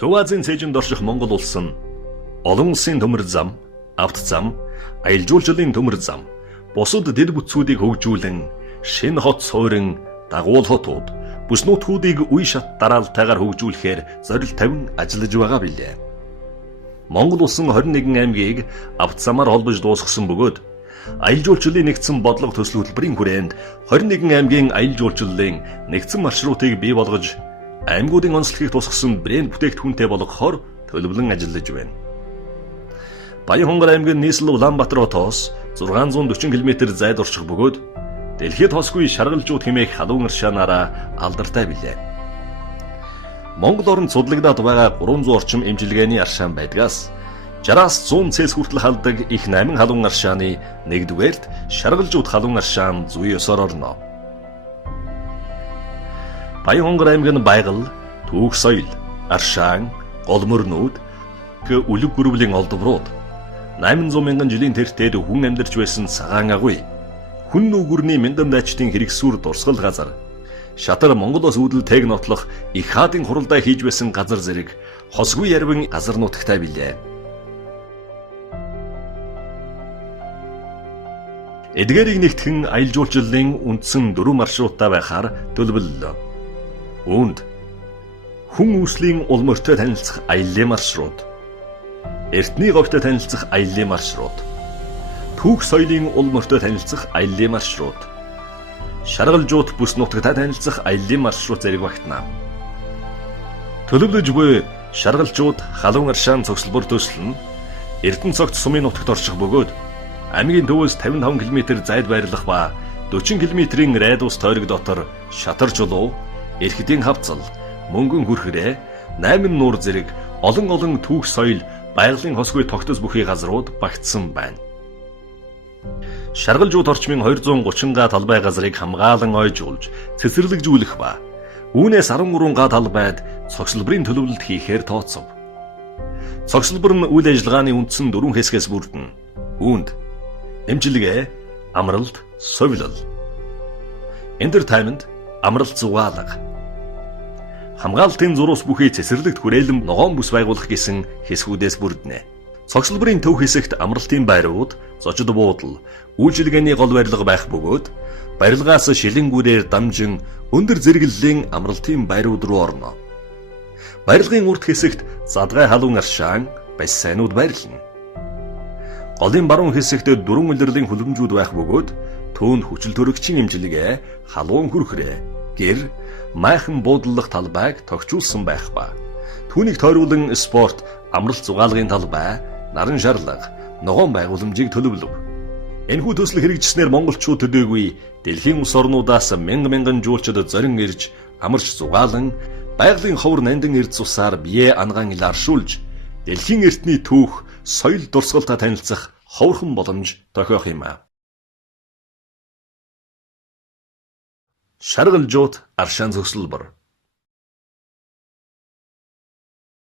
Төв Азийн цээжинд орших Монгол улс нь олон улсын төмөр зам, авто зам, аялал жуулчлалын төмөр зам, бусад дэд бүтцүүдийг хөгжүүлэн шинэ хот суурин, дагуулхотууд, бүс нутгуудыг үе шат дараалтайгаар хөгжүүлэхээр зорилт тавин ажиллаж байгаа билээ. Монгол улсын 21 аймгийг авто замаар холбож дуусгасан бөгөөд аялал жуулчлалын нэгдсэн бодлого төсөл хөтөлбөрийн хүрээнд 21 аймгийн аялал жуулчлалын нэгдсэн маршрутыг бий болгож аймагуудын онцлогийг тусгасан брэнд бүтээгдэхүүнтэй болгохоор төлөвлөн ажиллаж байна. Баян-Хонгор аймгийн нийслэл Улаанбаатар хотоос 640 км зайд орчих бөгөөд дэлхийд тосгүй шаргалжууд хэмээх халуун аршаанаараа алдартай билээ. Монгол оронд судлагдаад байгаа 300 орчим эмчилгээний аршаан байдгаас 60-аас 100 цэс хүртэл халдаг их 8 халуун аршааны 1-р шаргалжууд халуун аршаан зүй ёсоор орно. Баян-Хонгор аймгийн байгаль, түүх соёл, аршаан, гол мөрнүүд, үлэг гүрвлийн олдврууд, 800 мянган жилийн тэртээд хүн амьдарч байсан цагаан агуй, хүн нүгүрний мянган дайчдын хэрэгсүр дурсгал газар, шатар Монголоос үүдэл тег нотлох их хаадын хуралдаа хийж байсан газар зэрэг хосгүй ярвин газар нутагтай билээ. Эдгээрийг нэгтгэн аялал жуулчлалын үндсэн 4 маршруттай байхаар төлөвлөлөө. Үүнд хүн үүслийн улмөртөө танилцах аяллаа маршрут, эртний говьтой танилцах аяллаа маршрут, түүх соёлын улмөртөө танилцах аяллаа маршрут, шаргалжууд бүс нутагтай танилцах аяллаа маршрут зэрэг багтана. Төлөвлөж буй шаргалжууд халуун аршаан цогцлбор төсөл нь Эрдэнэ цогц сумын нутагт орчих бөгөөд аймгийн төвөөс 55 км зайд байрлах ба 40 км-ийн райдус тойрог дотор шатар чулуу, эрхтийн хавцал, мөнгөн хүрхрээ, 8 нуур зэрэг олон түүх соёл, байгалийн хосгүй тогтос бүхий газрууд багтсан байна. Шаргалжууд орчмын 230 га талбай газрыг хамгаалан ойжуулж, цэцэрлэгжүүлэх ба үүнээс 13 га талбайд цогцлборын төлөвлөлт хийхээр тооцов. Цогцлбор нь үйл ажиллагааны үндсэн 4 хэсгээс бүрдэнэ. Үүнд эмчилгээ, амралт, совилол, entertainment, амралт зугаалга, хамгаалтын зурус бүхий цэцэрлэгт хүрээлэн ногоон бүс байгуулах гэсэн хэсгүүдээс бүрдэнэ. Цогцлборын төв хэсэгт амралтын байрууд, зочид буудал, үйлчилгээний гол барилга байх бөгөөд барилгаас шилэнгүүрээр дамжин өндөр зэрэглэлийн амралтын байрууд руу орно. Барилгын урд хэсэгт задгай халуун аршаан, бассейнууд байрлана. Голын баруун хэсэгт 4 улирлын хүлэмжүүд байх бөгөөд түүнд хүчил төрөгчийн эмчилгээ, халуун хүрхрээ, гэр, майхан буудлах талбайг тогтжуулсан байх ба түүнийг тойруулан спорт, амралт зугаалгын талбай, наран шарлага, ногоон байгууламжийг төлөвлөв. Энэхүү төсөл хэрэгжснээр монголчууд төдийгүй дэлхийн улс орнуудаас мянган жуулчид зорин ирж амарч зугаалan байгалийн ховор нандин эрд цусаар бие ангаан иларшуулж дэлхийн эртний түүх, соёл дурсгалтай танилцах ховорхон боломж тохиох юм аа. Шаргалжууд аршаан цогцлбор